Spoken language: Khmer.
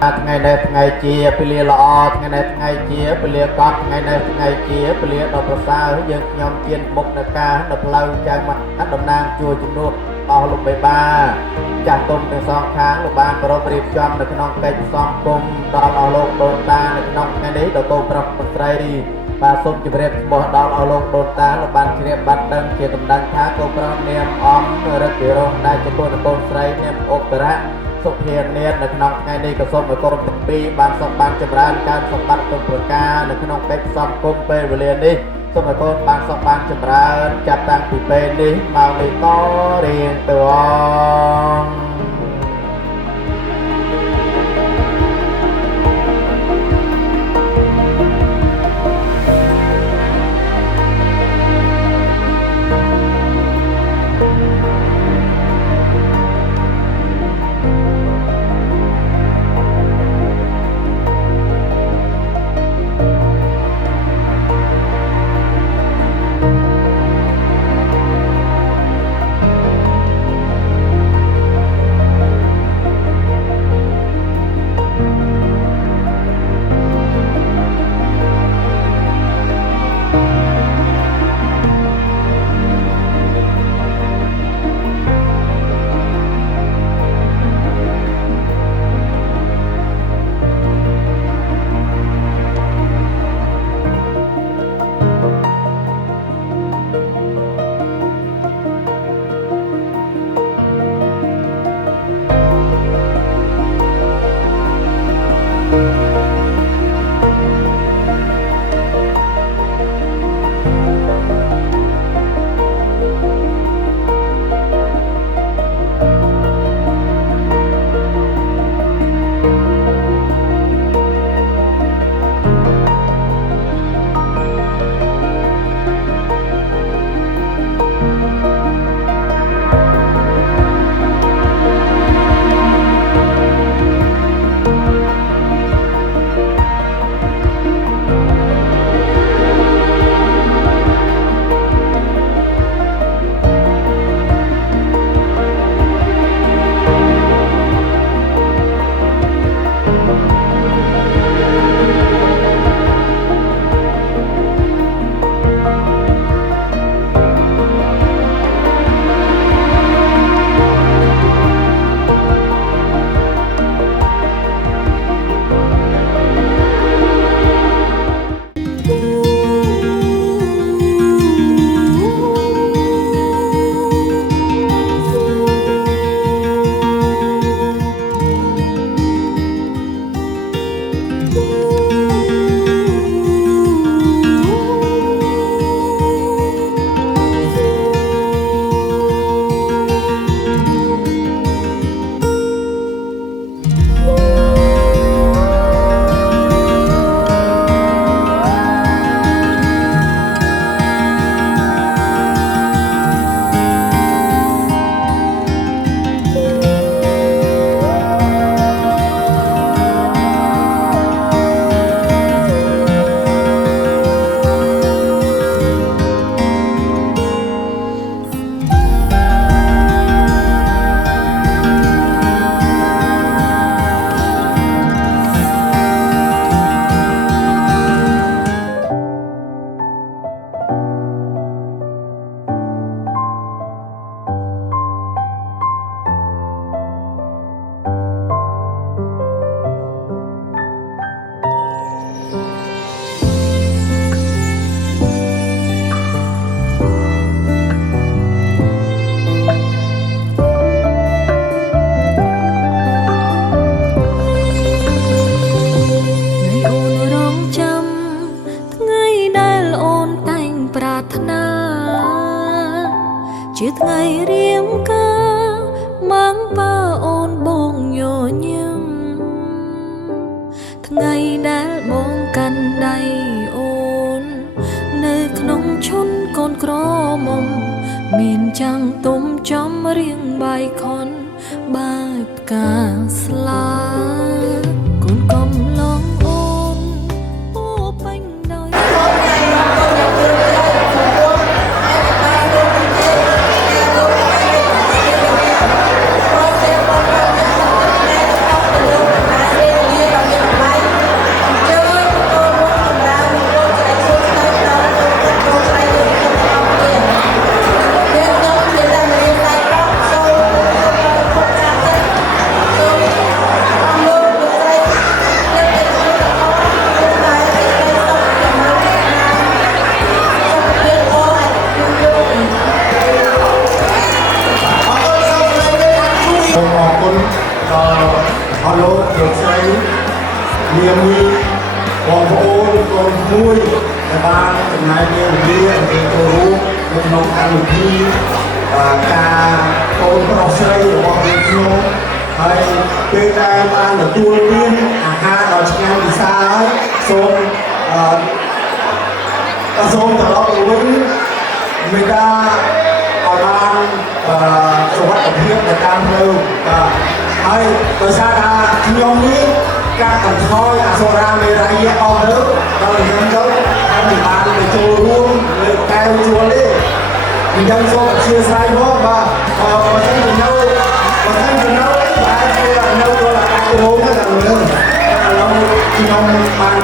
ថ្ងៃនេះថ្ងៃជាពលាល្អថ្ងៃនេះថ្ងៃជាពលាកប់ថ្ងៃនេះថ្ងៃជាពលាដ៏ប្រសើរយើងខ្ញុំជៀនមុខនៅការនៅផ្លូវចៅមកតំណាងជួយជំនួសអស់លោកបេបាចាស់ទុំទាំងសងខាងលោកបានប្រពរៀបចំនៅក្នុងកិច្ចផ្សំគុំដល់អស់លោកដូនតានៅក្នុងថ្ងៃនេះដល់កូនប្រុសមន្ត្រីបាទសូមជម្រាបឈ្មោះដល់អស់លោកដូនតាលោកបានជ្រាបបាត់ដឹងជាដំណឹងថាកូនប្រុសនាមអំរិទ្ធវិរោះដែលជាកូនស្រីនាមឧបរៈសុភានាមនៅក្នុងថ្ងៃនេះក៏សូមឲ្យកូនទាំងពីរបានសុខបានចម្រើនការសម្បត្តិទុកប្រការនៅក្នុងកិច្ចផ្សំគុំពេលវេលានេះសូមឲ្យកូនបានសុខបានចម្រើនចាប់តាំងពីពេលនេះមកនេះតរៀងទៅអងជាថ្ងៃរៀងការម៉ាំងប៉ាអូនបងញញឹមថ្ងៃដែលបងកាន់ដៃអូននៅក្នុងឈុនកូនក្រមុំមានចាំងទុំចំរៀងបាយខុនបែបផ្កាស្លាកូនកំឡងអូនពោពេញដោយ Hãy subscribe cho kênh Ghiền Mì Gõ để không bỏ lỡ ស់លោកលោកស្រីនាមីបងប្អូនកូនមួយដែលបានចំណាយពេលវេលាទៅចូលរួមនៅក្នុងកម្មវិធីការកូនប្រុសស្រីរបស់យើងខ្ញុំហើយពេលដែលបានទទួលទានអាហារដ៏ឆ្ងាញ់ពិសាហើយសូមត្រឡប់ទៅវិញមេដាឲ្យបានសុវត្ថិភាពទៅតាមផ្លូវហើយដោយសារថាខ្ញុំនេះការបន្ថយអសុរាមេរ័យអស់ទៅដល់ខ្ញុំទៅហើយមិនបានទៅចូលរួមលើកែវជួលទេអញ្ចឹងសូមអធិស្ឋានផងបាទបើសិនជានៅបែរជានៅចូលអាការរោងទៅដល់នឹងឥឡូវខ្ញុំបាន